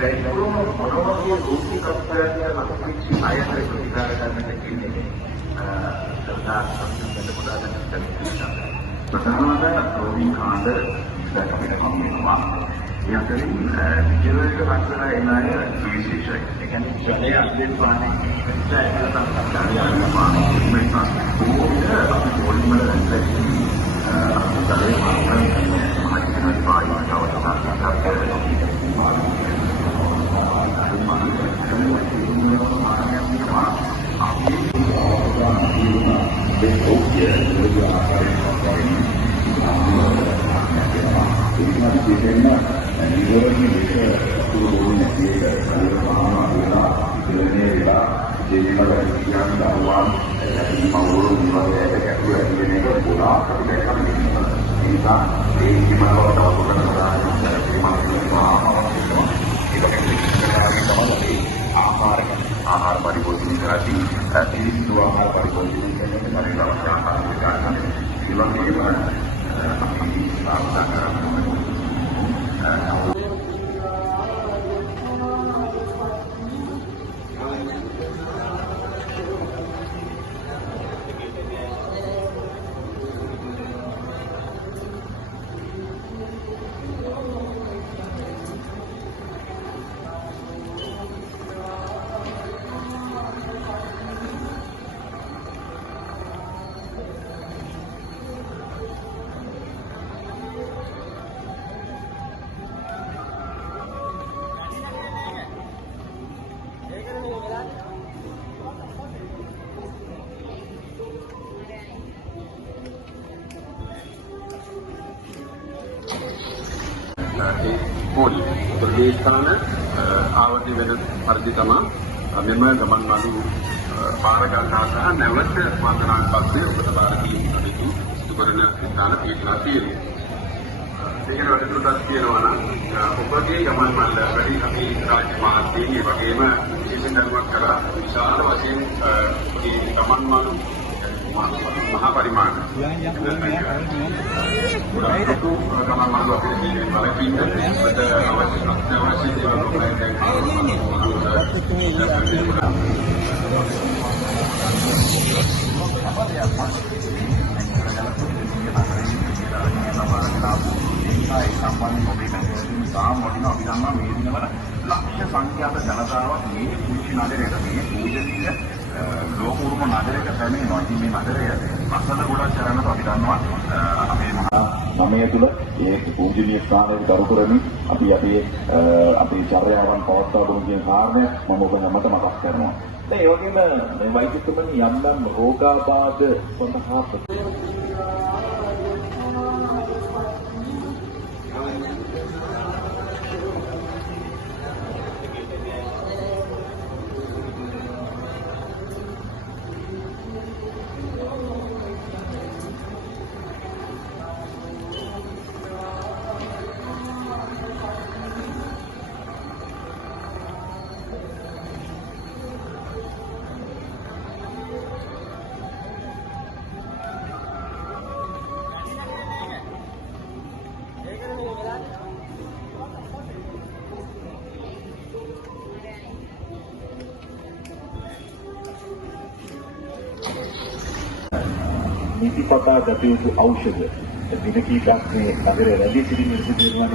දැන් මොනවගේ රෝගිකත්වයන් ලක්ෂණ ආයතන ප්‍රතිකාර කරන්න කියන්නේ ਸਰਕਾਰ සම්බන්ධ පොදාගෙන ඉස්සෙල්ලා ප්‍රධානම රෝගී කාණ්ඩ ඉස්සරහට කම්මිනවා. ඒ අතරින් විජේවර්ග ලක්ෂණ එන අය විශේෂයි. ඒ කියන්නේ ජලය අධ්‍යයන පානේ ඉස්සරහට තමයි යනවා. මේක කොහොමද අපි පොලිමර ඉන්ෆෙක්ෂන් ජලය මාර්ගයෙන් පායින් අවස්ථාවක් කරනවා. ආහාර පරිභෝජනය කරද්දී පිළිසිදු ආහාර පරිභෝජනය කරන පරිණාම ආහාර විකාශන ඉලක්කයම අපි සාකච්ඡා කරමු. පොල් ප්‍රදේශාන ආවති වෙන පරිදි තමයි මෙම ගමන් මාළු පාර ගන්නා සහ නැවත මාතනාන් පස්සේ ඔබට බාර දීමට සිදු කරන ස්ථාන තියෙනවා තියෙනවා. ඒකට වැඩිදුරටත් කියනවා නම් ඔබගේ ගමන් මල්ල වැඩි අපි රාජ්‍ය මාධ්‍යයේ වගේම විශේෂ දරුවක් කරා විශාල වශයෙන් මේ ගමන් මාළු මහා පරිමාණ ලක්ෂ සංඛ්‍යාත ජනතාවක් මේ කුංචි නගරයට මේ පූජනීය ලෝකෝරුම නගරයක පැමිණෙනවා. ඉතින් මේ නගරය අසල ගොඩක් කරන්නත් අපි දන්නවා අපේ මහා නමය තුළ ඒ පූජනීය ස්ථානයට කරු කරමින් අපි අපේ චර්යාවන් පවත්වා ගමු කියන කාරණය මම ඔබ හැමෝටම මතක් කරනවා. දැන් ඒ වගේම මේ වෛද්‍යතුමනි යම්නම් රෝගාබාධ සඳහා නිතිපතා ගත යුතු ඖෂධ දින කීපයක් මේ නගරය රැඳී සිටින සිදුවන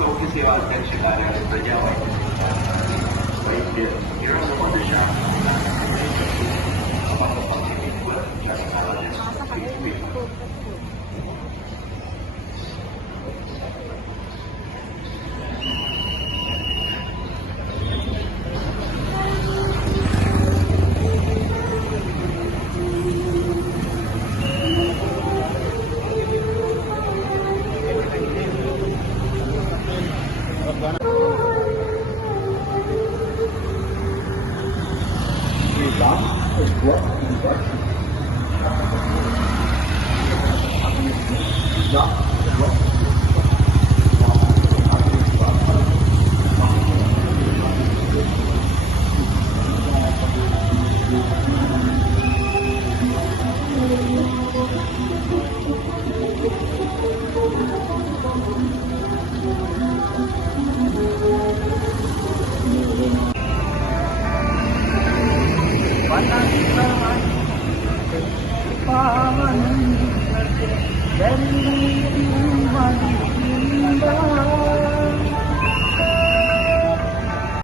Local सेवा अध्यक्ष कार्यालय प्रजावाई वैद्य पावन